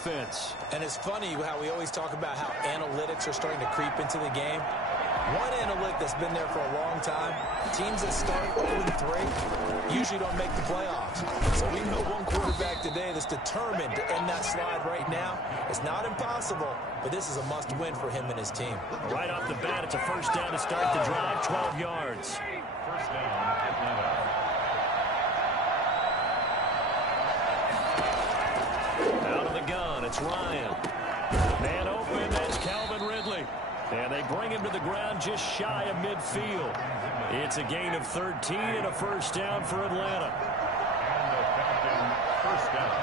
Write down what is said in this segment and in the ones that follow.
offense. And it's funny how we always talk about how analytics are starting to creep into the game. One analytic that's been there for a long time, teams that start 0-3 usually don't make the playoffs. So we know one quarterback today that's determined to end that slide right now. It's not impossible, but this is a must-win for him and his team. Right off the bat, it's a first down to start the drive, 12 yards. First down, Atlanta. Out of the gun, it's Ryan. Man open, that's Calvin Ridley. And they bring him to the ground just shy of midfield. It's a gain of 13 and a first down for Atlanta. And the Falcons, first down.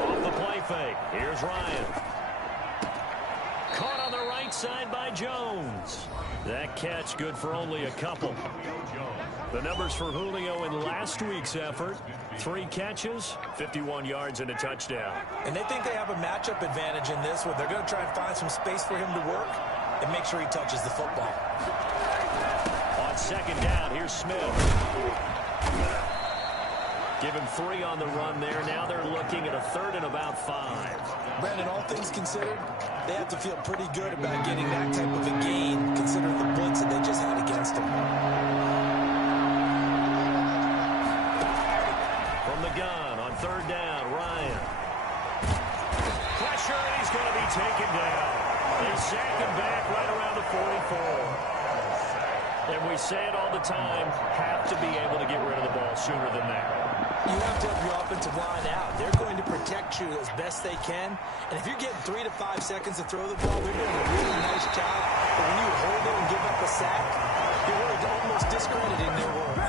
Off the play fake, here's Ryan. Caught on the right side by Jones. That catch good for only a couple. The numbers for Julio in last week's effort: 3 catches, 51 yards, and a touchdown. And they think they have a matchup advantage in this, where they're going to try and find some space for him to work and make sure he touches the football. On second down, here's Smith. Give him 3 on the run there. Now they're looking at a third and about 5. Brandon, all things considered, they have to feel pretty good about getting that type of a gain, considering the blitz that they just had against them. From the gun on third down, Ryan. Pressure, and he's going to be taken down. They sack him back right around the 44. And we say it all the time, have to be able to get rid of the ball sooner than that. You have to help your offensive line out. They're going to protect you as best they can. And if you're getting 3 to 5 seconds to throw the ball, they're doing a really nice job. But when you hold it and give up a sack, you're really almost discrediting their work.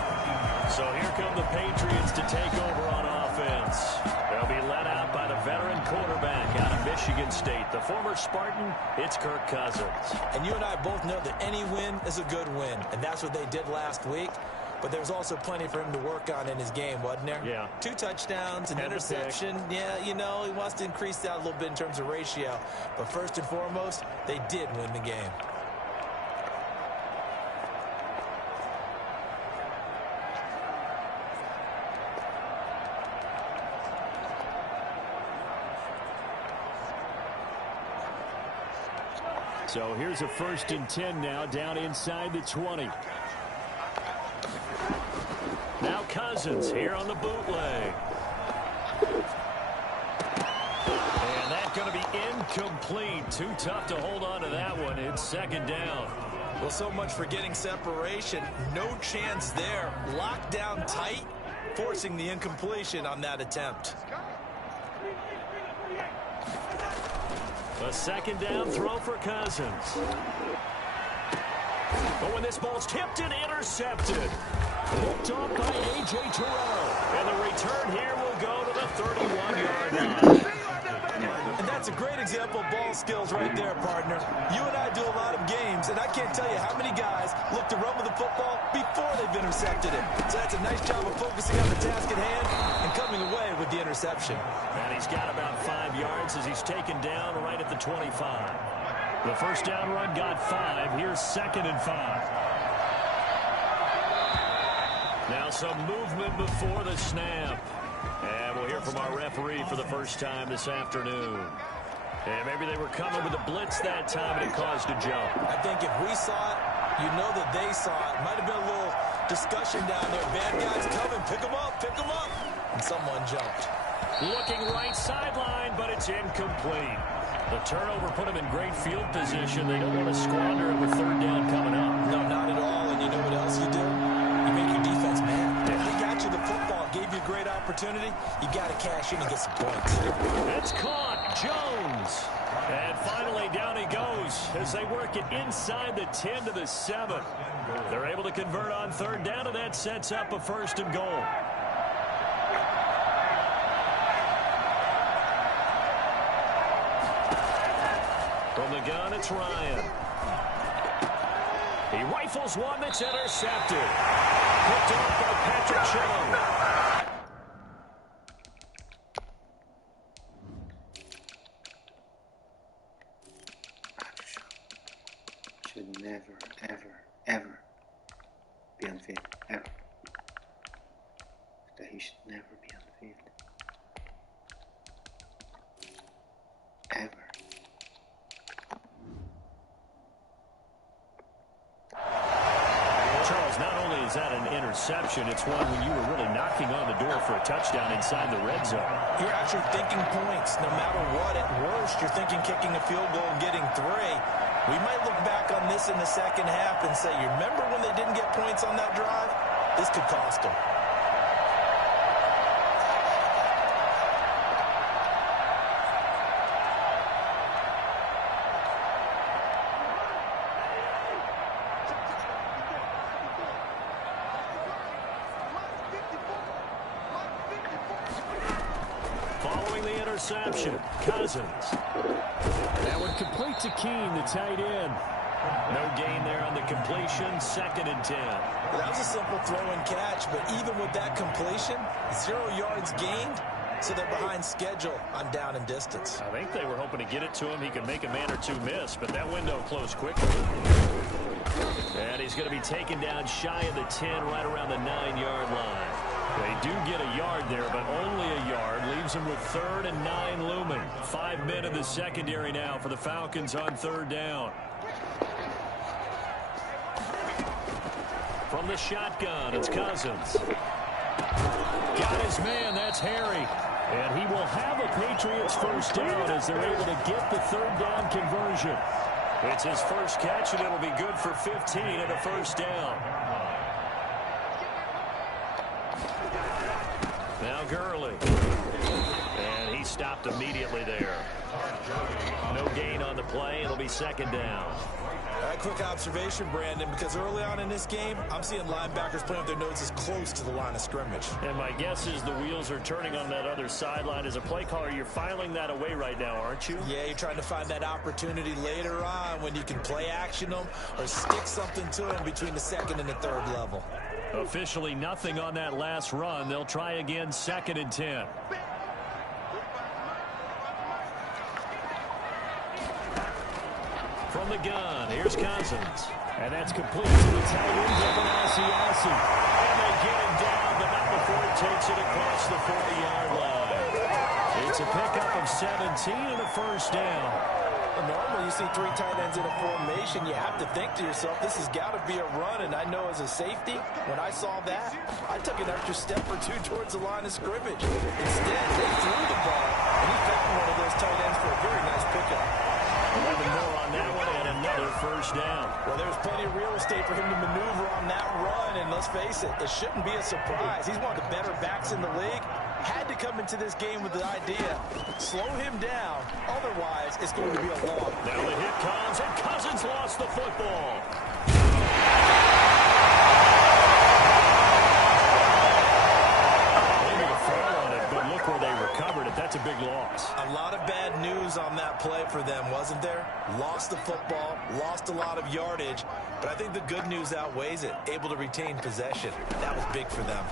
So here come the Patriots to take over on offense. They'll be led out by the veteran quarterback out of Michigan State. The former Spartan, it's Kirk Cousins. And you and I both know that any win is a good win. And that's what they did last week. But there was also plenty for him to work on in his game, wasn't there? Yeah. 2 touchdowns, an interception. Yeah, you know, he wants to increase that a little bit in terms of ratio. But first and foremost, they did win the game. So here's a 1st and 10 now, down inside the 20. Now Cousins here on the bootleg. And that's going to be incomplete. Too tough to hold on to that one. It's second down. Well, so much for getting separation. No chance there. Locked down tight, forcing the incompletion on that attempt. A second down throw for Cousins. But when this ball's tipped and intercepted. Picked off by A.J. Terrell. And the return here will go to the 31-yard line. And that's a great example of ball skills right there, partner. You and I do a lot of games, and I can't tell you how many guys look to run with the football before they've intercepted it. So that's a nice job of focusing on the task at hand and coming away with the interception. And he's got about 5 yards as he's taken down right at the 25. The first down run got 5. Here's 2nd and 5. Now some movement before the snap. And we'll hear from our referee for the first time this afternoon. And maybe they were coming with a blitz that time and it caused a jump. I think if we saw it, you know that they saw it. Might have been a little discussion down there. Bad guys coming. Pick them up. Pick them up. And someone jumped. Looking right sideline, but it's incomplete. The turnover put them in great field position. They don't want to squander it with third down coming up. No, not at all. And you know what else you do? You make your defense mad. They got you the football, gave you a great opportunity. You got to cash in and get some points. It's caught. Jones. And finally down he goes as they work it inside the 10 to the 7. They're able to convert on third down, and that sets up a 1st and goal. From the gun, it's Ryan. He rifles one that's intercepted. Picked off by Patrick Chung. Should never, ever, ever be on the field. Ever. That he should never be on the field. is that an interception. It's one when you were really knocking on the door for a touchdown inside the red zone. You're actually thinking points. No matter what, at worst, you're thinking kicking a field goal and getting 3. We might look back on this in the second half and say, you remember when they didn't get points on that drive? This could cost them. Interception. Cousins. That one complete to Keene, the tight end. No gain there on the completion. 2nd and 10. That was a simple throw and catch, but even with that completion, 0 yards gained, so they're behind schedule on down and distance. I think they were hoping to get it to him. He could make a man or two miss, but that window closed quickly. And he's going to be taken down shy of the 10, right around the 9-yard line. They do get a yard there, but only a yard. Leaves them with 3rd and 9 looming. 5 men in the secondary now for the Falcons on 3rd down. From the shotgun, it's Cousins. Got his man, that's Harry. And he will have a Patriots first down as they're able to get the 3rd down conversion. It's his first catch, and it'll be good for 15 and a first down. Now Gurley. And he stopped immediately there. No gain on the play. It'll be 2nd down. A quick observation, Brandon, because early on in this game, I'm seeing linebackers playing with their noses close to the line of scrimmage. And my guess is the wheels are turning on that other sideline. As a play caller, you're filing that away right now, aren't you? Yeah, you're trying to find that opportunity later on when you can play action them or stick something to them between the 2nd and the 3rd level. Officially nothing on that last run. They'll try again, 2nd and 10. From the gun, here's Cousins. And that's complete to the tight end, Devin Asiasi. And they get him down, but not before he takes it across the 40-yard line. It's a pickup of 17 and a first down. Normally, you see 3 tight ends in a formation, you have to think to yourself, this has got to be a run, and I know as a safety, when I saw that, I took an extra step or 2 towards the line of scrimmage. Instead, they threw the ball, and he found one of those tight ends for a very nice pickup. 11 more on that one, and another first down. Well, there's plenty of real estate for him to maneuver on that run, and let's face it, it shouldn't be a surprise. He's one of the better backs in the league. Had to come into this game with the idea, slow him down, otherwise it's going to be a long. Now the hit comes, and Cousins lost the football. Maybe a foul on it, but look where they recovered it. That's a big loss. A lot of bad news on that play for them, wasn't there? Lost the football, lost a lot of yardage, but I think the good news outweighs it. Able to retain possession. That was big for them.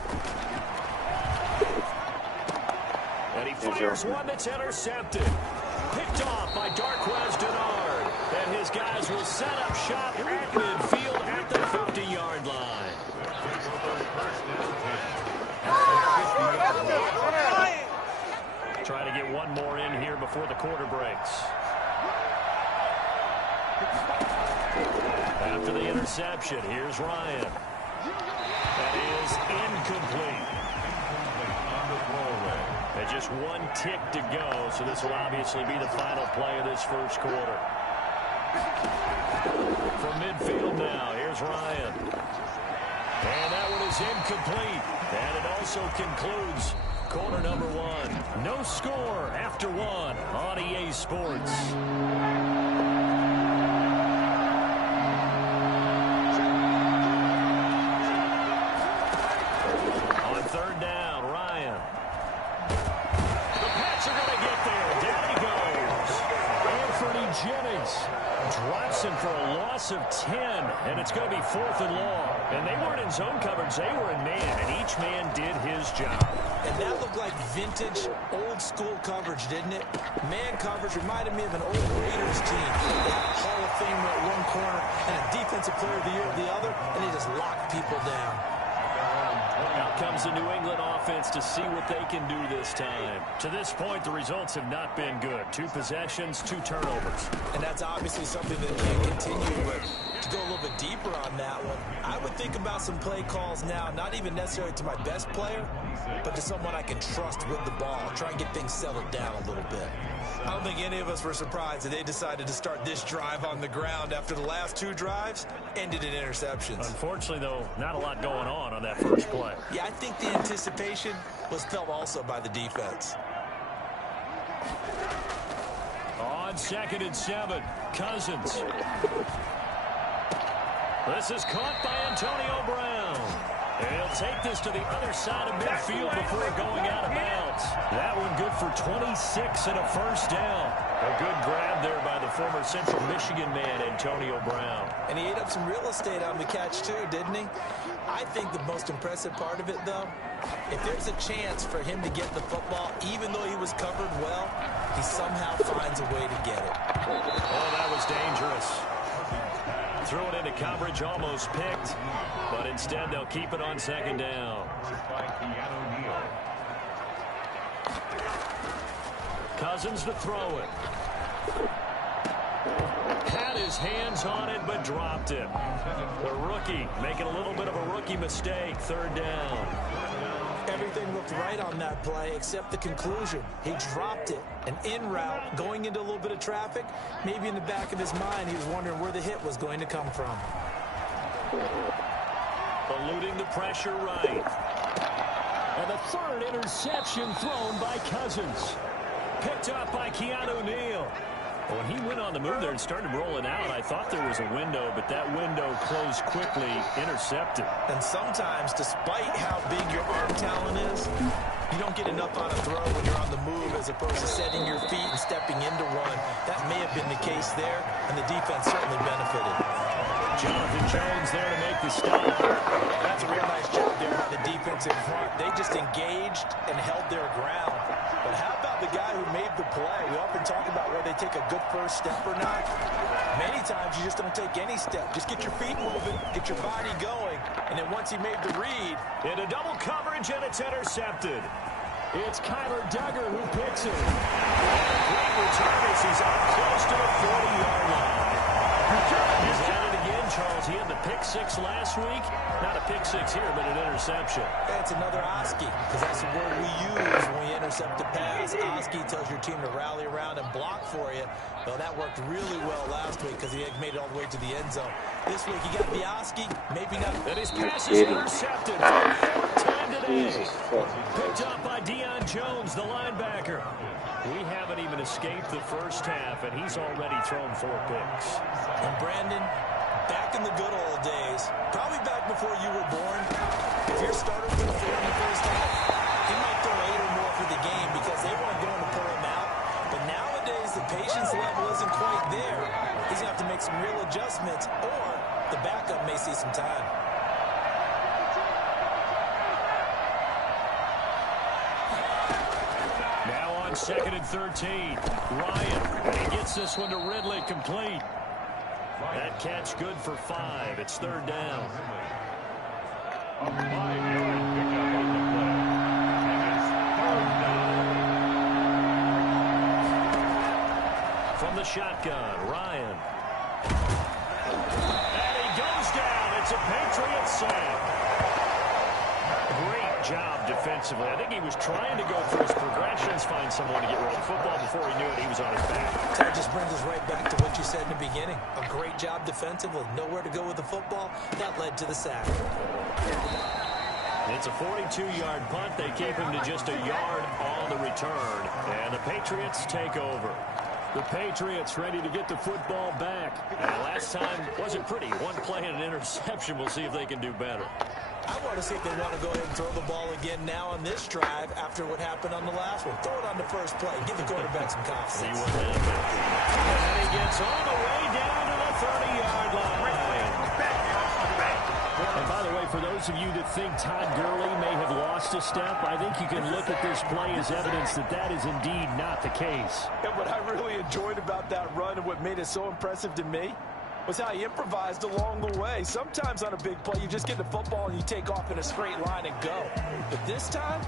And he fires one that's intercepted. Picked off by Darqueze Dennard. And his guys will set up shop at midfield at the 50-yard line. Trying to get one more in here before the quarter breaks. After the interception, here's Ryan. That is incomplete. And just one tick to go, so this will obviously be the final play of this first quarter. From midfield now, here's Ryan. And that one is incomplete. And it also concludes quarter number 1. No score after 1 on EA Sports. On 3rd down, Ryan. Jennings drops him for a loss of 10, and it's going to be 4th and long. And they weren't in zone coverage, they were in man, and each man did his job. And that looked like vintage, old-school coverage, didn't it? Man coverage reminded me of an old Raiders team. They had a Hall of Famer at one corner and a Defensive Player of the Year at the other, and they just locked people down. Out comes the New England offense to see what they can do this time. To this point, the results have not been good. 2 possessions, 2 turnovers. And that's obviously something that can't continue, but To go a little bit deeper on that one, I would think about some play calls now, not even necessarily to my best player, but to someone I can trust with the ball. Try and get things settled down a little bit. I don't think any of us were surprised that they decided to start this drive on the ground after the last 2 drives ended in interceptions. Unfortunately, though, not a lot going on that first play. Yeah, I think the anticipation was felt also by the defense. On 2nd and 7, Cousins. This is caught by Antonio Brown. And he'll take this to the other side of midfield before going out of bounds. That one good for 26 and a first down. A good grab there by the former Central Michigan man, Antonio Brown. And he ate up some real estate on the catch too, didn't he? I think the most impressive part of it, though, if there's a chance for him to get the football, even though he was covered well, he somehow finds a way to get it. Oh, that was dangerous. Threw it into coverage, almost picked, but instead they'll keep it on 2nd down. Cousins to throw it. Had his hands on it, but dropped it. The rookie making a little bit of a rookie mistake, 3rd down. Everything looked right on that play except the conclusion. He dropped it. An in route, going into a little bit of traffic. Maybe in the back of his mind, he was wondering where the hit was going to come from. Eluding the pressure right. And the 3rd interception thrown by Cousins. Picked up by Keanu Neal. When he went on the move there and started rolling out, I thought there was a window, but that window closed quickly, intercepted. And sometimes, despite how big your arm talent is, you don't get enough on a throw when you're on the move as opposed to setting your feet and stepping into one. That may have been the case there, and the defense certainly benefited. Jonathan Jones there to make the stop. That's a real nice job there by the defense in front. They just engaged and held their ground. But how about the guy who made the play? We often talk about whether they take a good first step or not. Many times you just don't take any step. Just get your feet moving, get your body going, and then once he made the read. Into double coverage, and it's intercepted. It's Kyler Duggar who picks it. Great return as he's out close to the 40-yard line. He's at it again, Charles. He had the pick 6 last week. Not a pick 6 here, but an interception. That's another Oski, because that's the word we use when we intercept a pass. Oski tells your team to rally around and block for you. Well, that worked really well last week because he had made it all the way to the end zone. This week, he got the Oski, maybe not. And his pass is intercepted. 4-10 today. Picked up by Deion Jones, the linebacker. We haven't even escaped the first half, and he's already thrown 4 picks. And Brandon, back in the good old days, probably back before you were born, if your starter threw 4 in the first half, he might throw 8 or more for the game because they weren't going to pull him out. But nowadays, the patience level isn't quite there. He's going to have to make some real adjustments, or the backup may see some time. Now on 2nd and 13, Ryan, he gets this one to Ridley, complete. That catch good for 5. It's 3rd down. A 5-yard pickup on the play. And it's 3rd down. From the shotgun, Ryan. And he goes down. It's a Patriot sack. Great job defensively. I think he was trying to go through his progressions, find someone to get rid of the football. Before he knew it, he was on his back. That just brings us right back to what you said in the beginning. A great job defensively. Nowhere to go with the football. That led to the sack. It's a 42-yard punt. They keep him to just a yard on the return. And the Patriots take over. The Patriots ready to get the football back. Last time wasn't pretty. One play and an interception. We'll see if they can do better. I want to see if they want to go ahead and throw the ball again now on this drive after what happened on the last one. Throw it on the first play. Give the quarterback some confidence. See what happens. And he gets all the way down to the 30-yard line. And by the way, for those of you that think Todd Gurley may have lost a step, I think you can look at this play as evidence that that is indeed not the case. And what I really enjoyed about that run and what made it so impressive to me was how he improvised along the way. Sometimes on a big play, you just get the football and you take off in a straight line and go. But this time,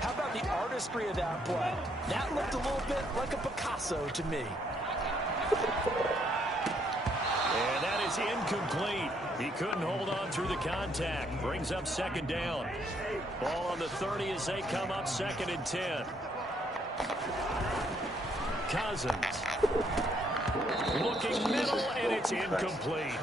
how about the artistry of that play? That looked a little bit like a Picasso to me. And that is is incomplete. He couldn't hold on through the contact. Brings up second down. Ball on the 30 as they come up 2nd and 10. Cousins. Looking middle, and it's incomplete.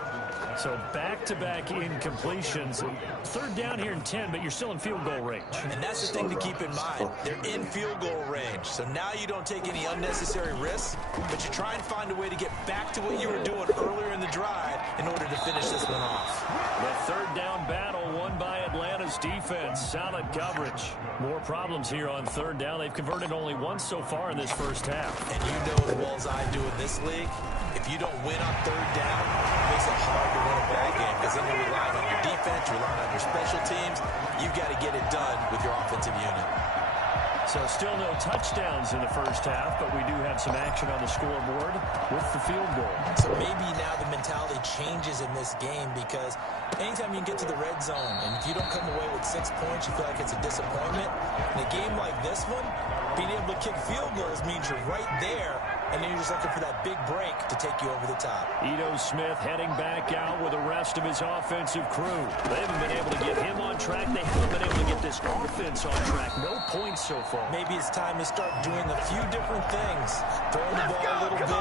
So back-to-back incompletions. 3rd down here and 10, but you're still in field goal range. And that's the thing to keep in mind. They're in field goal range. So now you don't take any unnecessary risks, but you try and find a way to get back to what you were doing earlier in the drive in order to finish this one off. The 3rd down battle won by Atlanta's defense. Solid coverage. More problems here on 3rd down. They've converted only once so far in this first half. And you know as well as I do in this league, if you don't win on 3rd down, it makes it hard to win a ball game because then you're relying on your defense, you're relying on your special teams. You've got to get it done with your offensive unit. So still no touchdowns in the first half, but we do have some action on the scoreboard with the field goal. So maybe now the mentality changes in this game because anytime you can get to the red zone and if you don't come away with 6 points, you feel like it's a disappointment. In a game like this one, being able to kick field goals means you're right there, and then you're just looking for that big break to take you over the top. Ito Smith heading back out with the rest of his offensive crew. They haven't been able to get him on track. They haven't been able to get this offense on track. No points so far. Maybe it's time to start doing a few different things. Throwing the ball a little bit,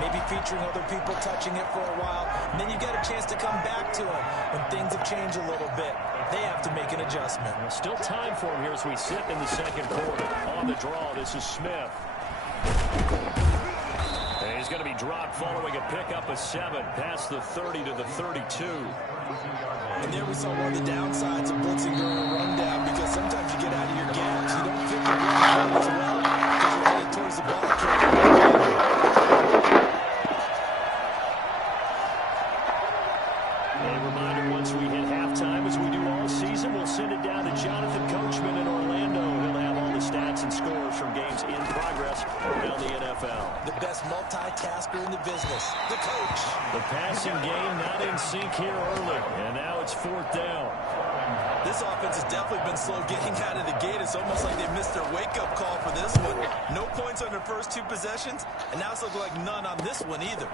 maybe featuring other people touching it for a while, and then you got a chance to come back to it when things have changed a little bit. They have to make an adjustment. Still time for him here as we sit in the 2nd quarter. On the draw, this is Smith. And he's going to be dropped following a pickup of 7 past the 30 to the 32. And there we saw one of the downsides of blitzing during a rundown because sometimes you get out of your gaps. You don't fit the run as well because you're headed towards the ball. A reminder, once we hit halftime, as we do all season, we'll send it down to Jonathan Coachman in Orlando. He'll have all the stats and scores from games in progress around the NFL. The best multitasker in the business, the coach. The passing game not in sync here early, and now it's 4th down. This offense has definitely been slow getting out of the gate. It's almost like they missed their wake-up call for this one. No points on their first 2 possessions, and now it's looking like none on this one either.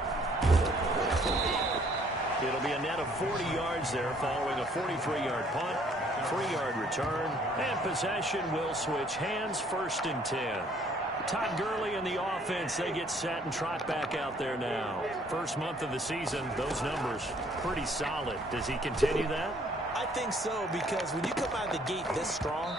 It'll be a net of 40 yards there following a 43-yard punt, 3-yard return, and possession will switch hands. 1st and 10. Todd Gurley and the offense, they get set and trot back out there now. First month of the season, those numbers pretty solid. Does he continue that? I think so, because when you come out of the gate this strong,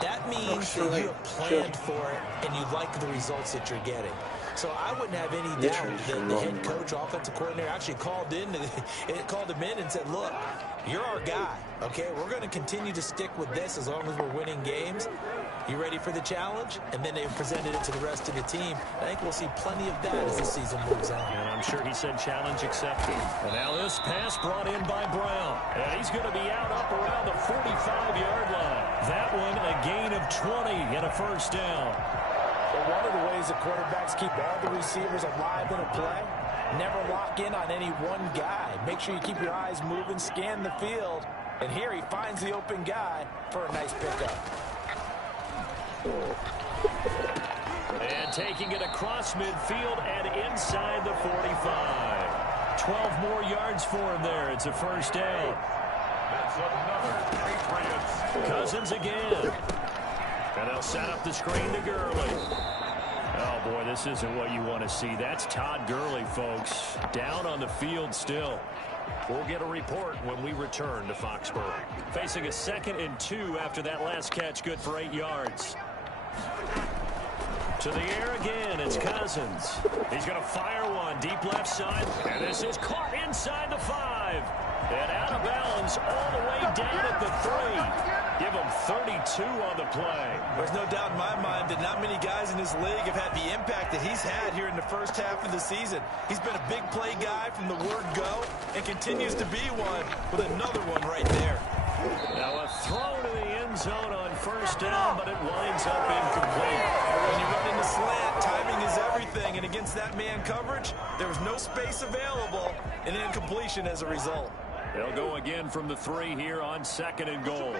that means that you have planned for it and you like the results that you're getting. So I wouldn't have any doubt that the head coach, offensive coordinator, actually called him in and said, look, you're our guy, okay? We're going to continue to stick with this as long as we're winning games. You ready for the challenge? And then they presented it to the rest of the team. I think we'll see plenty of that as the season moves on. And I'm sure he said challenge accepted. And now this pass brought in by Brown. And he's going to be out up around the 45-yard line. That one a gain of 20 and a 1st down. Well, one of the ways that quarterbacks keep all the receivers alive in a play, never lock in on any one guy. Make sure you keep your eyes moving, scan the field. And here he finds the open guy for a nice pickup. And taking it across midfield and inside the 45. 12 more yards for him there. It's a 1st down. That's another Patriots. Cousins again. And they'll set up the screen to Gurley. Oh, boy, this isn't what you want to see. That's Todd Gurley, folks. Down on the field still. We'll get a report when we return to Foxborough. Facing a 2nd and 2 after that last catch, good for 8 yards. To the air again, it's Cousins. He's going to fire one deep left side, and this is caught inside the 5. And out of bounds all the way down at the 3. Give him 32 on the play. There's no doubt in my mind that not many guys in this league have had the impact that he's had here in the first half of the season. He's been a big play guy from the word go and continues to be one with another one right there. Now a throw to the end zone on 1st down, but it winds up incomplete. When you run into slant, timing is everything, and against that man coverage, there was no space available, and incompletion as a result. They'll go again from the 3 here on 2nd and goal.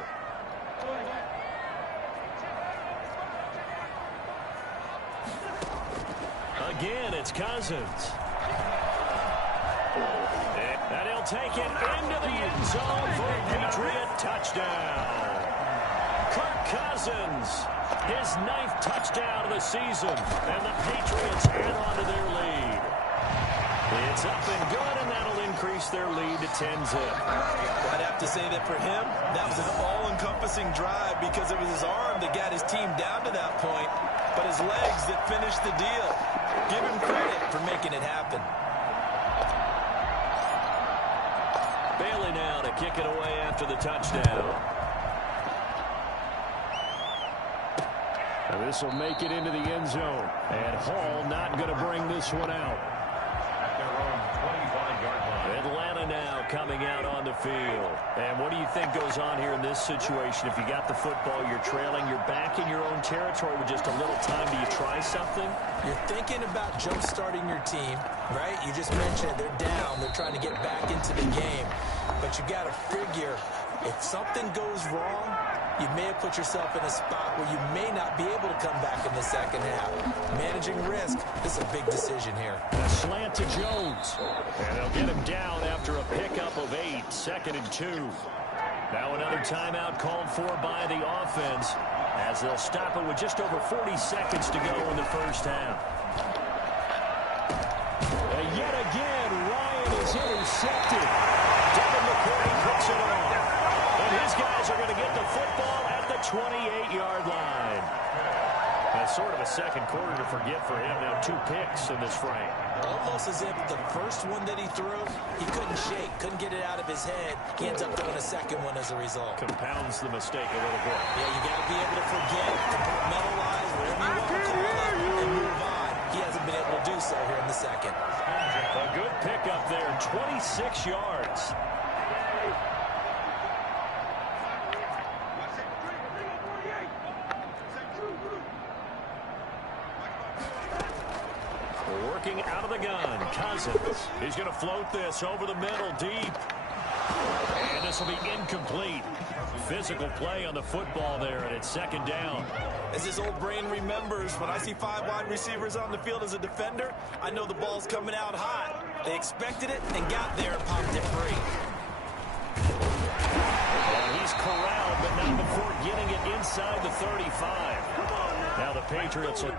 Again, it's Cousins. And he'll take it into the end zone for a Patriot touchdown. Kirk Cousins, his 9th touchdown of the season, and the Patriots add on to their lead. It's up and good, and that'll increase their lead to 10-zip. I'd have to say that for him, that was an all-encompassing drive because it was his arm that got his team down to that point, but his legs that finished the deal. Give him credit for making it happen. Bailey now to kick it away after the touchdown. And this will make it into the end zone. And Hall not going to bring this one out. Atlanta now coming out on the field. And what do you think goes on here in this situation? If you got the football, you're trailing, you're back in your own territory with just a little time. Do you try something? You're thinking about jump-starting your team, right? You just mentioned they're down. They're trying to get back into the game. But you got to figure, if something goes wrong, you may have put yourself in a spot where you may not be able to come back in the second half. Managing risk, this is a big decision here. A slant to Jones. And they'll get him down after a pickup of 8, 2nd and 2. Now another timeout called for by the offense as they'll stop it with just over 40 seconds to go in the first half. And yet again, Ryan is intercepted. Devin McCourty puts it on. And his guys are going to get the football at the 28-yard line. That's sort of a second quarter to forget for him. Now 2 picks in this frame. Almost as if the first one that he threw, he couldn't shake, couldn't get it out of his head. He ends up throwing a second one as a result. Compounds the mistake a little bit. Yeah, you got to be able to forget, compartmentalize, whatever you want to call it, and move on. He hasn't been able to do so here in the second. A good pickup there, 26 yards. Working out of the gun, Cousins. He's going to float this over the middle, deep. And this will be incomplete. Physical play on the football there, and it's 2nd down. As his old brain remembers, when I see 5 wide receivers on the field as a defender, I know the ball's coming out hot. They expected it and got there and popped it free. And he's corralled, but not before getting it inside the 35. Now the Patriots will...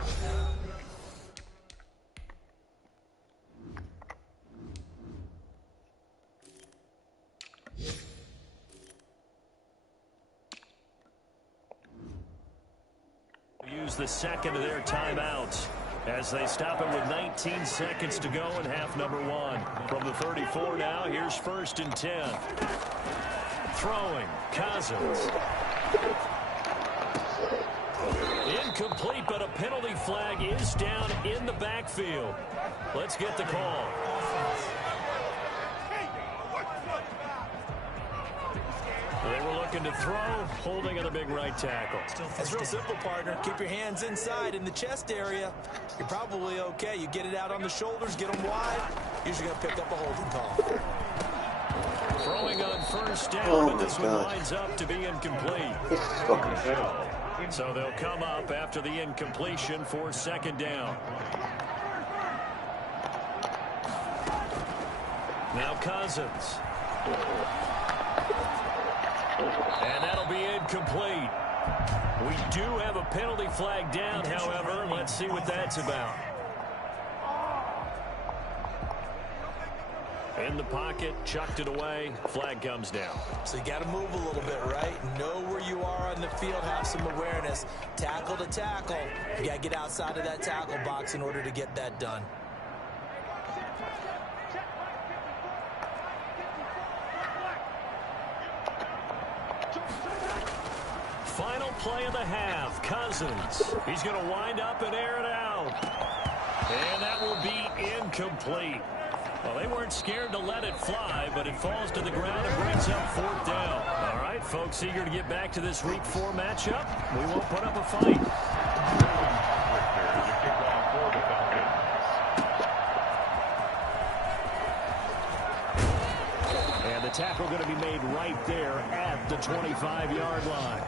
use the second of their timeouts as they stop it with 19 seconds to go in half number 1. From the 34 now, here's 1st and 10. Throwing, Cousins. Incomplete, but a penalty flag is down in the backfield. Let's get the call. They were looking to throw, holding on the big right tackle. It's real simple, partner. Keep your hands inside in the chest area. You're probably okay. You get it out on the shoulders, get them wide. Usually going to pick up a holding call. Throwing on 1st down, but this one winds up to be incomplete. This is fucking hell. So they'll come up after the incompletion for 2nd down. Now Cousins. And that'll be incomplete. We do have a penalty flag down, however. Let's see what that's about. In the pocket, chucked it away, flag comes down. So you got to move a little bit, right? Know where you are on the field, have some awareness. Tackle to tackle. You got to get outside of that tackle box in order to get that done. Final play of the half, Cousins. He's going to wind up and air it out. And that will be incomplete. Well, they weren't scared to let it fly, but it falls to the ground and brings up 4th down. All right, folks, eager to get back to this Week 4 matchup. We won't put up a fight. And the tackle going to be made right there at the 25-yard line.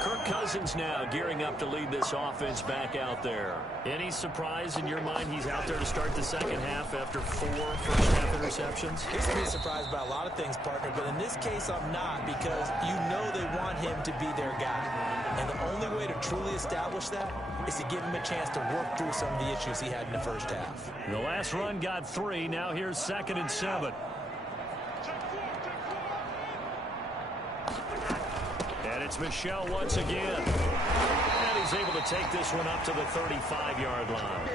Kirk Cousins Cousins now gearing up to lead this offense back out there. Any surprise in your mind he's out there to start the second half after 4 first-half interceptions? He's to be surprised by a lot of things, partner, but in this case I'm not, because you know they want him to be their guy. And the only way to truly establish that is to give him a chance to work through some of the issues he had in the first half. The last run got 3. Now here's 2nd and 7. And it's Michel once again. And he's able to take this one up to the 35-yard line.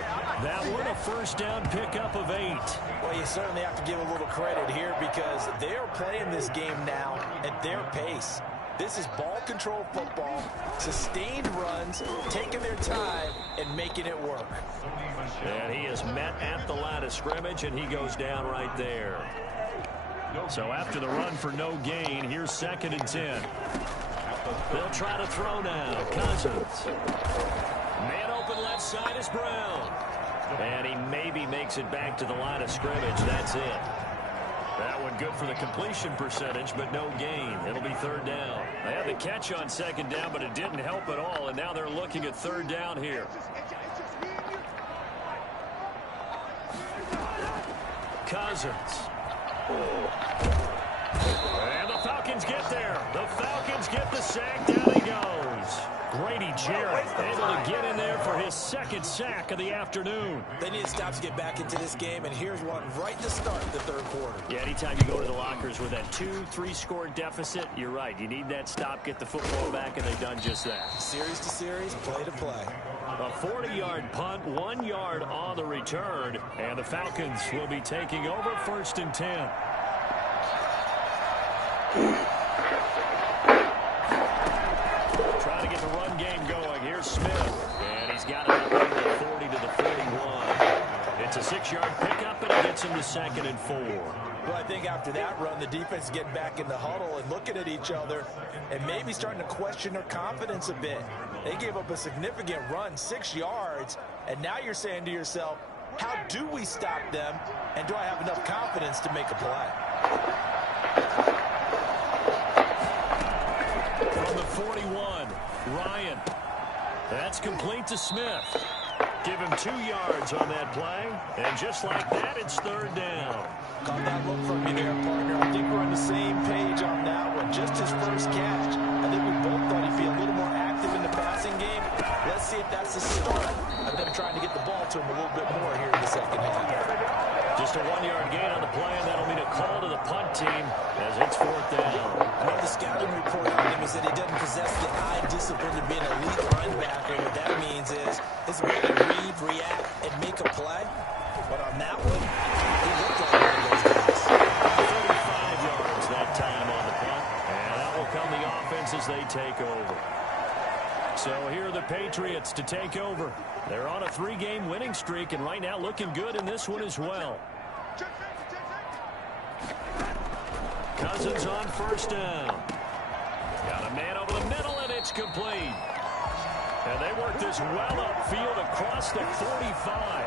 That one a first down pickup of 8. Well, you certainly have to give a little credit here because they're playing this game now at their pace. This is ball control football, sustained runs, taking their time, and making it work. And he is met at the line of scrimmage, and he goes down right there. So after the run for no gain, here's 2nd and 10. They'll try to throw now. Cousins. Man open left side is Brown. And he maybe makes it back to the line of scrimmage. That's it. That one good for the completion percentage, but no gain. It'll be 3rd down. They had the catch on 2nd down, but it didn't help at all, and now they're looking at 3rd down here. Cousins. And the Falcons get there. The Falcons get the sack. Down he goes. Grady Jarrett able to get in there for his 2nd sack of the afternoon. They need to stop to get back into this game, and here's one right to start the 3rd quarter. Yeah, anytime you go to the lockers with that 2-3 score deficit, you're right. You need that stop, get the football back, and they've done just that. Series to series, play to play. A 40-yard punt, 1 yard on the return, and the Falcons will be taking over 1st and 10. Trying to get the run game going. Here's Smith, and he's got it up from the 40 to the 41. It's a 6-yard pickup, and it gets him to 2nd and 4. Well, I think after that run, the defense is getting back in the huddle and looking at each other and maybe starting to question their confidence a bit. They gave up a significant run, 6 yards, and now you're saying to yourself, how do we stop them, and do I have enough confidence to make a play? From the 41, Ryan. That's complete to Smith. Give him 2 yards on that play, and just like that, it's 3rd down. Caught that look from me there, partner. I think we're on the same page on that one. Just his first catch. I think we both thought he'd be a little more active in the passing game. Let's see if that's the start of them trying to get the ball to him a little bit more here in the 2nd half. Just a 1-yard gain on the play, and that'll mean a call to the punt team as it's 4th down. I know the scouting report on him is that he doesn't possess the eye discipline to be an elite linebacker. What that means is his ability to read, react, and make a play. But on that one, he looked like one of those guys. 35 yards that time on the punt, and that will come the offense as they take over. So here are the Patriots to take over. They're on a 3-game winning streak, and right now looking good in this one as well. Cousins on 1st down. Got a man over the middle, and it's complete. And they work this well upfield across the 45.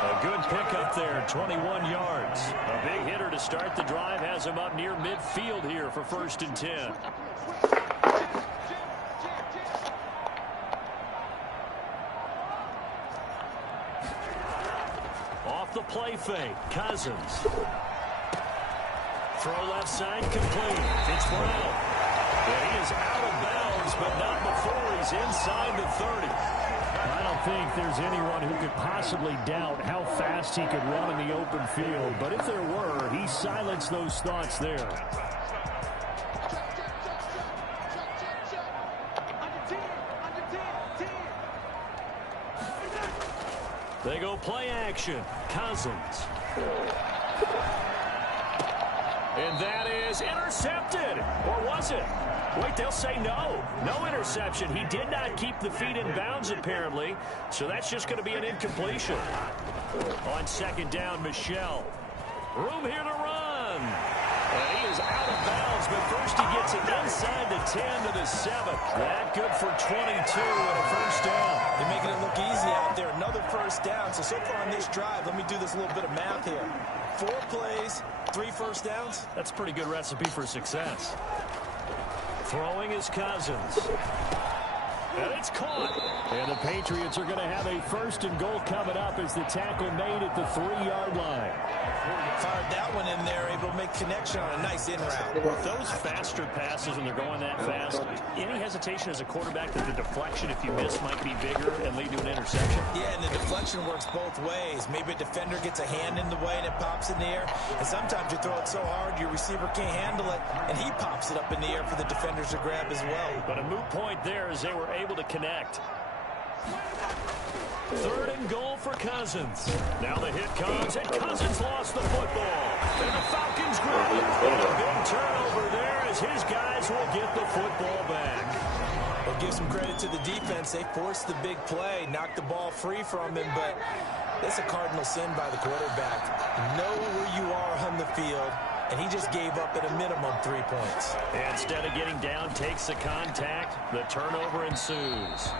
A good pickup there, 21 yards. A big hitter to start the drive, has him up near midfield here for 1st and 10. Off the play fake, Cousins. Throw left side, complete. It's Brown. And he is out of bounds, but not before he's inside the 30. I don't think there's anyone who could possibly doubt how fast he could run in the open field. But if there were, he silenced those thoughts there. They go play action. Cousins. And that is intercepted. Or was it? Wait, they'll say no. No interception. He did not keep the feet in bounds, apparently. So that's just going to be an incompletion. On 2nd down, Michel. Room here to run. And he is out of bounds, but first he gets it inside the 10 to the 7. That good for 22 and a first down. They're making it look easy out there. Another first down. So far on this drive, let me do this little bit of math here. 4 plays, 3 first downs. That's a pretty good recipe for success. Throwing is Cousins. And it's caught. And the Patriots are going to have a 1st and goal coming up as the tackle made at the 3-yard line. Fired that one in there, able to make connection on a nice in route. With those faster passes when they're going that fast, any hesitation as a quarterback that the deflection, if you miss, might be bigger and lead to an interception? Yeah, and the deflection works both ways. Maybe a defender gets a hand in the way and it pops in the air. And sometimes you throw it so hard your receiver can't handle it, and he pops it up in the air for the defenders to grab as well. But a moot point there as they were able to connect. 3rd and goal for Cousins. Now the hit comes, and Cousins lost the football. And the Falcons grab it. And a big turnover there as his guys will get the football back. Well, give some credit to the defense. They forced the big play, knocked the ball free from him, but that's a cardinal sin by the quarterback. Know where you are on the field, and he just gave up at a minimum 3 points. Instead of getting down, takes the contact. The turnover ensues.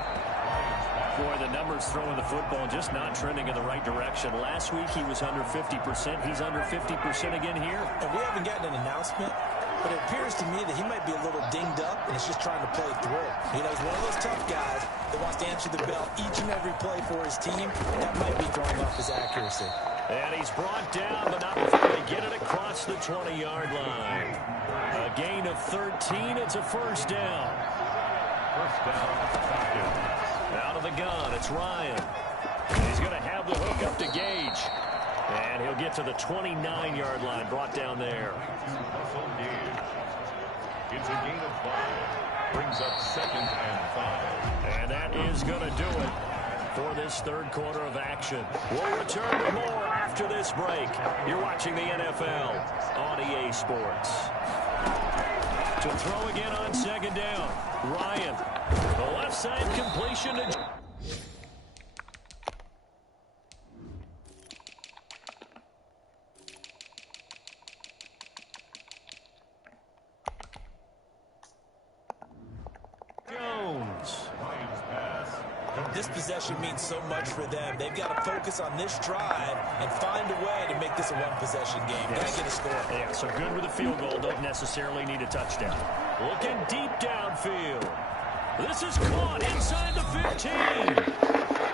Boy, the numbers throwing the football just not trending in the right direction. Last week he was under 50%. He's under 50% again here. And we haven't gotten an announcement, but it appears to me that he might be a little dinged up and is just trying to play through. You know, he's one of those tough guys that wants to answer the bell each and every play for his team. That might be throwing off his accuracy. And he's brought down, but not before they get it across the 20-yard line. A gain of 13. It's a 1st down. 1st down, Falcons. Out of the gun, it's Ryan. He's going to have the hook up to Gage. And he'll get to the 29-yard line, brought down there. Russell Gage. It's a gain of 5. Brings up 2nd and 5. And that is going to do it for this 3rd quarter of action. We'll return with more after this break. You're watching the NFL on EA Sports. To throw again on 2nd down, Ryan. The left side completion to Jones. This possession means so much for them. They've got to focus on this drive and find a way to make this a one-possession game. Yes. Got to get a score. Yeah, so good with a field goal. Don't necessarily need a touchdown. Looking deep downfield. This is caught inside the 15.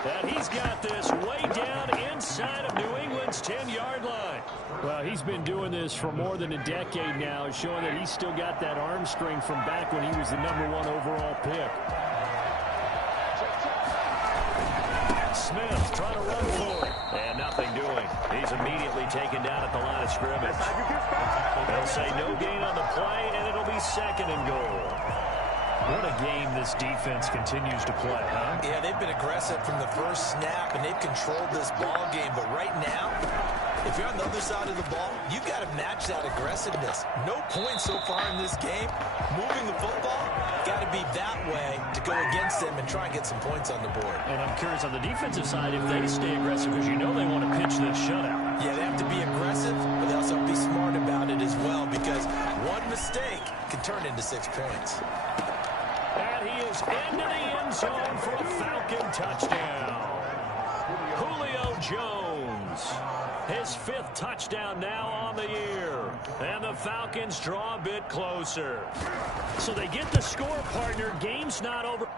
And he's got this way down inside of New England's 10-yard line. Well, he's been doing this for more than a decade now, showing that he's still got that arm strength from back when he was the #1 overall pick. Smith trying to run for it. And nothing doing. He's immediately taken down at the line of scrimmage. They'll say no gain on the play, and it'll be 2nd and goal. What a game this defense continues to play, huh? Yeah, they've been aggressive from the first snap, and they've controlled this ball game. But right now, if you're on the other side of the ball, you've got to match that aggressiveness. No points so far in this game. Moving the football, got to be that way to go against them and try and get some points on the board. And I'm curious on the defensive side if they stay aggressive, because you know they want to pitch this shutout. Yeah, they have to be aggressive, but they also have to be smart about it as well, because one mistake can turn into 6 points. And he is into the end zone for a Falcon touchdown. Julio Jones, his 5th touchdown now on the year. And the Falcons draw a bit closer. So they get the score, partner. Game's not over.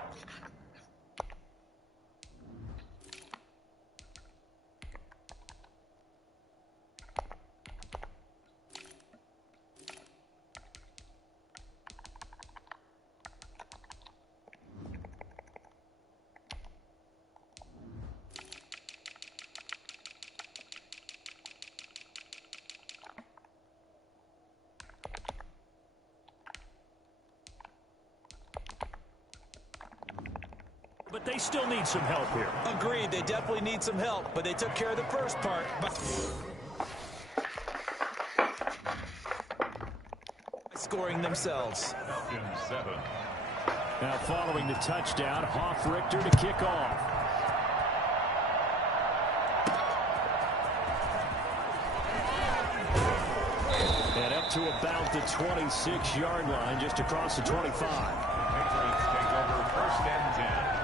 But they still need some help here. Agreed, they definitely need some help, but they took care of the first part. Scoring themselves. Falcons 7. Now following the touchdown, Hoff-Richter to kick off. And up to about the 26-yard line, just across the 25. Patriots take over 1st and 10.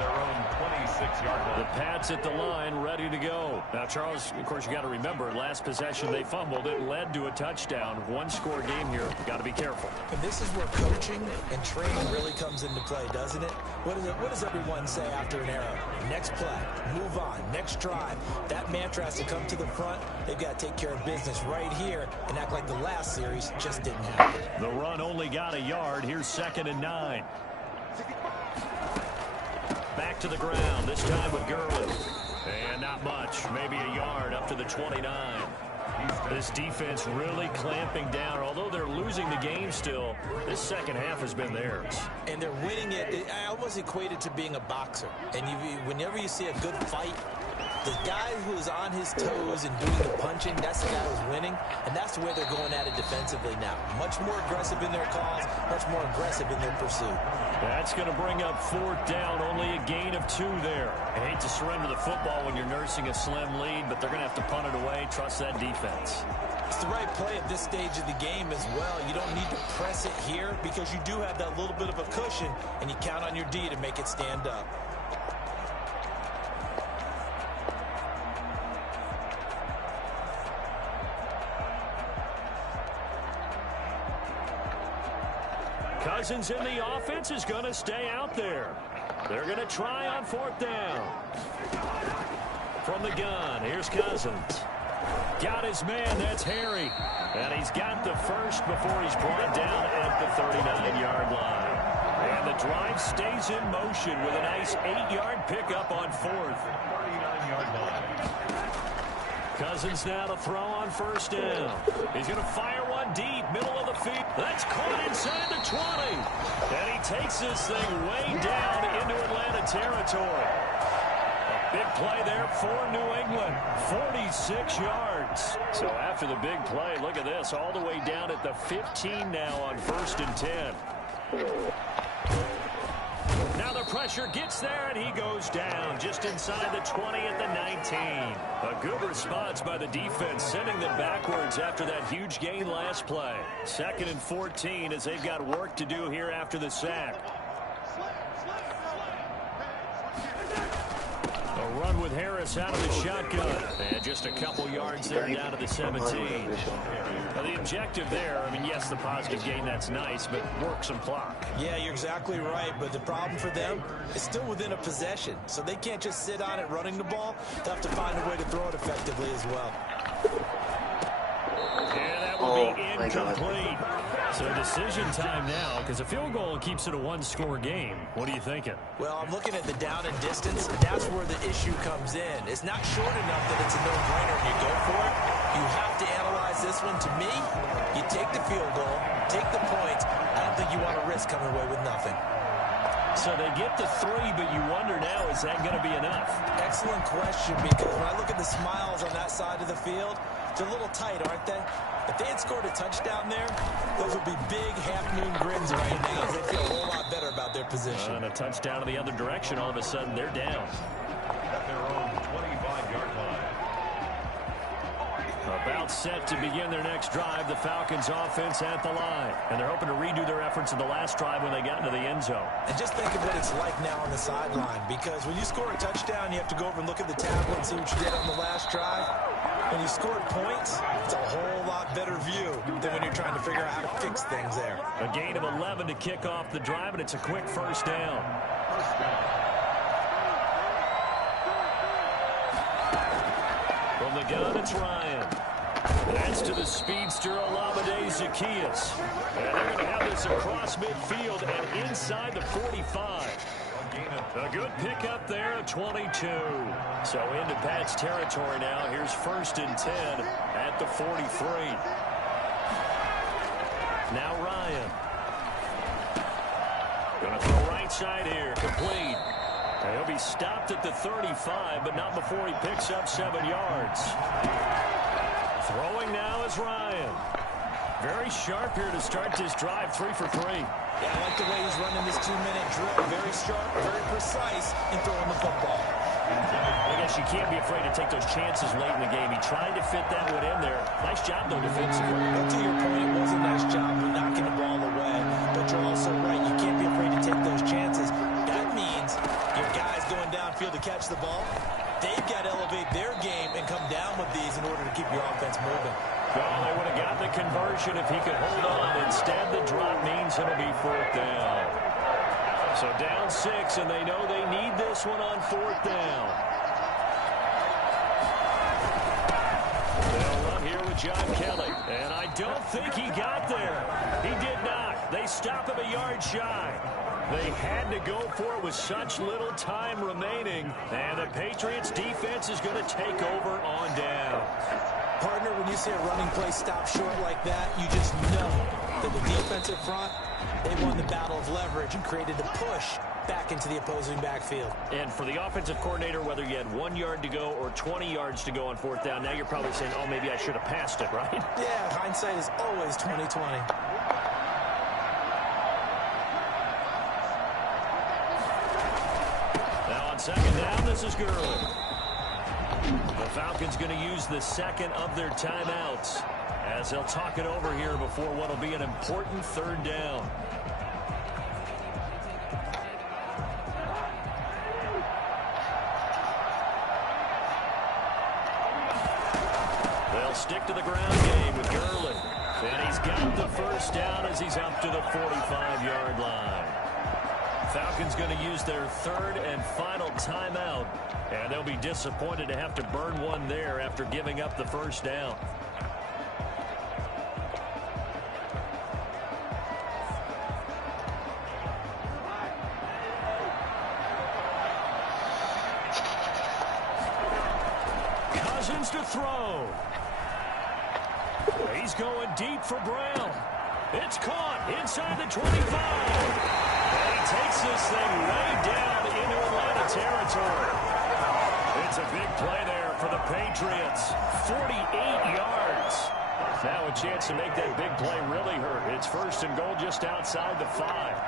Their own 26-yard line. The Pats at the line, ready to go. Now, Charles, of course, you got to remember, last possession they fumbled. It led to a touchdown. One-score game here. Got to be careful. And this is where coaching and training really comes into play, doesn't it? What does everyone say after an error? Next play, move on, next drive. That mantra has to come to the front. They've got to take care of business right here and act like the last series just didn't happen. The run only got a yard. Here's 2nd and 9. Back to the ground, this time with Gurley. And not much, maybe a yard up to the 29. This defense really clamping down. Although they're losing the game still, this second half has been theirs. And they're winning it. I almost equate it to being a boxer. And whenever you see a good fight, the guy who is on his toes and doing the punching, that's the guy who's winning. And that's the way they're going at it defensively now. Much more aggressive in their calls, much more aggressive in their pursuit. That's going to bring up 4th down, only a gain of 2 there. I hate to surrender the football when you're nursing a slim lead, but they're going to have to punt it away. Trust that defense. It's the right play at this stage of the game as well. You don't need to press it here because you do have that little bit of a cushion, and you count on your D to make it stand up. Cousins in the offense is going to stay out there. They're going to try on 4th down. From the gun, here's Cousins. Got his man, that's Harry. And he's got the first before he's brought down at the 39-yard line. And the drive stays in motion with a nice 8-yard pickup on 4th. 39-yard line. Cousins now to throw on 1st down. He's going to fire one deep, middle of the field. That's caught inside the 20. And he takes this thing way down into Atlanta territory. A big play there for New England. 46 yards. So after the big play, look at this. All the way down at the 15 now on 1st and 10. Now the pressure gets there, and he goes down just inside the 20 at the 19. A good response by the defense, sending them backwards after that huge gain last play. 2nd and 14 as they've got work to do here after the sack. A run with Harris out of the shotgun. And just a couple yards there down to the 17. Now the objective there, I mean, yes, the positive gain, that's nice, but work some clock. Yeah, you're exactly right, but the problem for them is still within a possession, so they can't just sit on it running the ball. They'll have to find a way to throw it effectively as well. And that will be incomplete. So decision time now, because a field goal keeps it a one-score game. What are you thinking? Well, I'm looking at the down and distance. That's where the issue comes in. It's not short enough that it's a no-brainer and you go for it. You have to analyze this one. To me, you take the field goal, take the points. I don't think you want to risk coming away with nothing. So they get the 3, but you wonder now, is that going to be enough? Excellent question, because when I look at the smiles on that side of the field, they're a little tight, aren't they? If they had scored a touchdown there, those would be big half-moon grins right now. They feel a whole lot better about their position. And a touchdown in the other direction, all of a sudden they're down. At their own 25-yard line. About set to begin their next drive, the Falcons offense at the line. And they're hoping to redo their efforts in the last drive when they got into the end zone. And just think of what it's like now on the sideline, because when you score a touchdown, you have to go over and look at the tablet and see what you did on the last drive. When you scored points, it's a whole lot better view than when you're trying to figure out how to fix things there. A gain of 11 to kick off the drive, and it's a quick first down. First down. From the gun, it's Ryan. That's to the speedster, Olamide Zaccheaus. And they're going to have this across midfield and inside the 45. A good pickup there at 22. So into Pat's territory now. Here's 1st and 10 at the 43. Now Ryan. Going to throw right side here. Complete. And he'll be stopped at the 35, but not before he picks up 7 yards. Throwing now is Ryan. Very sharp here to start this drive, 3 for 3. Yeah, I like the way he's running this 2-minute drill. Very sharp, very precise in throwing the football. I guess you can't be afraid to take those chances late in the game. He tried to fit that one in there. Nice job, though, defensively. Well, to your point, it was a nice job of knocking the ball away. But you're also right. You can't be afraid to take those chances. That means your guys going downfield to catch the ball. They've got to elevate their game and come down with these in order to keep your offense moving. Well, they would have gotten the conversion if he could hold on. Instead, the drop means it'll be 4th down. So down 6, and they know they need this one on 4th down. They'll run here with John Kelly, and I don't think he got there. He did not. They stop him a yard shy. They had to go for it with such little time remaining, and the Patriots defense is going to take over on down. Partner, when you see a running play stop short like that, you just know that the defensive front, they won the battle of leverage and created a push back into the opposing backfield. And for the offensive coordinator, whether you had 1 yard to go or 20 yards to go on 4th down, now you're probably saying, oh, maybe I should have passed it, right? Yeah, hindsight is always 20/20. Now on 2nd down, this is Gurley. The Falcons going to use the second of their timeouts as they'll talk it over here before what will be an important 3rd down. They'll stick to the ground game with Gurley. And he's got the 1st down as he's up to the 45-yard line. Falcons going to use their 3rd and final timeout. And they'll be disappointed to have to burn one there after giving up the 1st down. Cousins to throw. He's going deep for Brown. It's caught inside the 25. And he takes this thing way down into Atlanta territory. It's a big play there for the Patriots. 48 yards. Now a chance to make that big play really hurt. It's 1st and goal just outside the 5.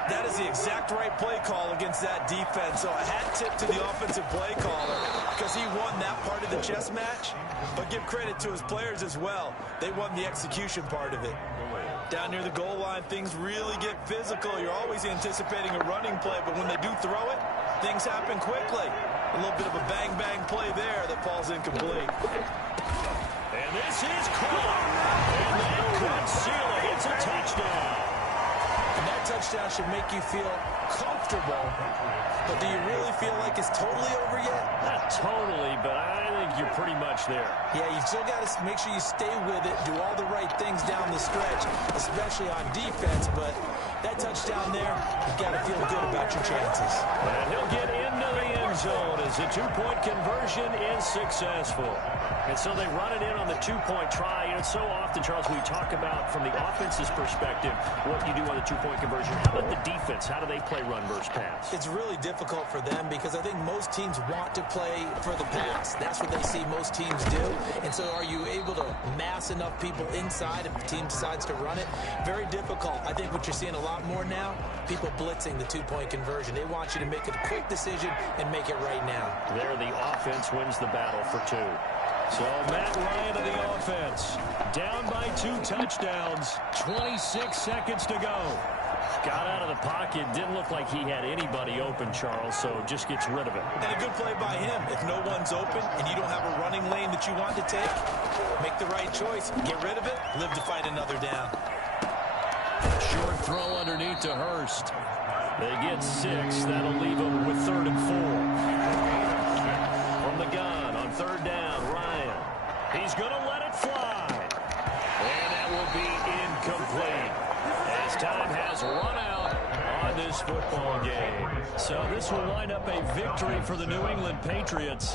That is the exact right play call against that defense. So a hat tip to the offensive play caller because he won that part of the chess match. But give credit to his players as well. They won the execution part of it. Down near the goal line, things really get physical. You're always anticipating a running play, but when they do throw it, things happen quickly. A little bit of a bang-bang play there that falls incomplete. And this is caught. And that could seal it. It's a touchdown. And that touchdown should make you feel comfortable. But do you really feel like it's totally over yet? Not totally, but I think you're pretty much there. Yeah, you still got to make sure you stay with it, do all the right things down the stretch, especially on defense. But that touchdown there, you've got to feel good about your chances. And he'll get into the end zone as the 2-point conversion is successful. And so they run it in on the 2-point try. You know, so often, Charles, we talk about from the offense's perspective what you do on the 2-point conversion. How about the defense? How do they play run versus pass? It's really difficult for them because I think most teams want to play for the pass. That's what they see most teams do. And so are you able to mass enough people inside if the team decides to run it? Very difficult. I think what you're seeing a lot more now, people blitzing the 2-point conversion. They want you to make a quick decision and make it right now. There, the offense wins the battle for 2. So Matt Ryan of the offense, down by 2 touchdowns, 26 seconds to go. Got out of the pocket, didn't look like he had anybody open, Charles, so just gets rid of it. And a good play by him. If no one's open and you don't have a running lane that you want to take, make the right choice, get rid of it, live to fight another down. Short throw underneath to Hurst. They get 6, that'll leave them with 3rd and 4. From the gun on 3rd down, Ryan. He's going to let it fly. And that will be incomplete as time has run out on this football game. So this will wind up a victory for the New England Patriots.